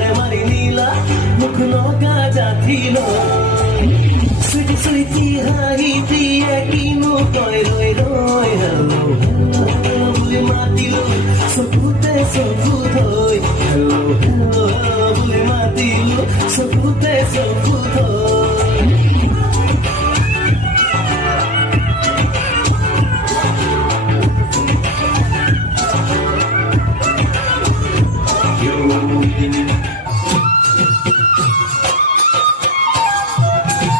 রে মারি নীলা মুখ লগা যাথিল সুইটি সুইটি হাঁহি দিয়ে কিনো কয় ৰৈ ৰৈ হেল্ল' হেল্ল' বুলি মাতিলো চকুতে চকু থৈ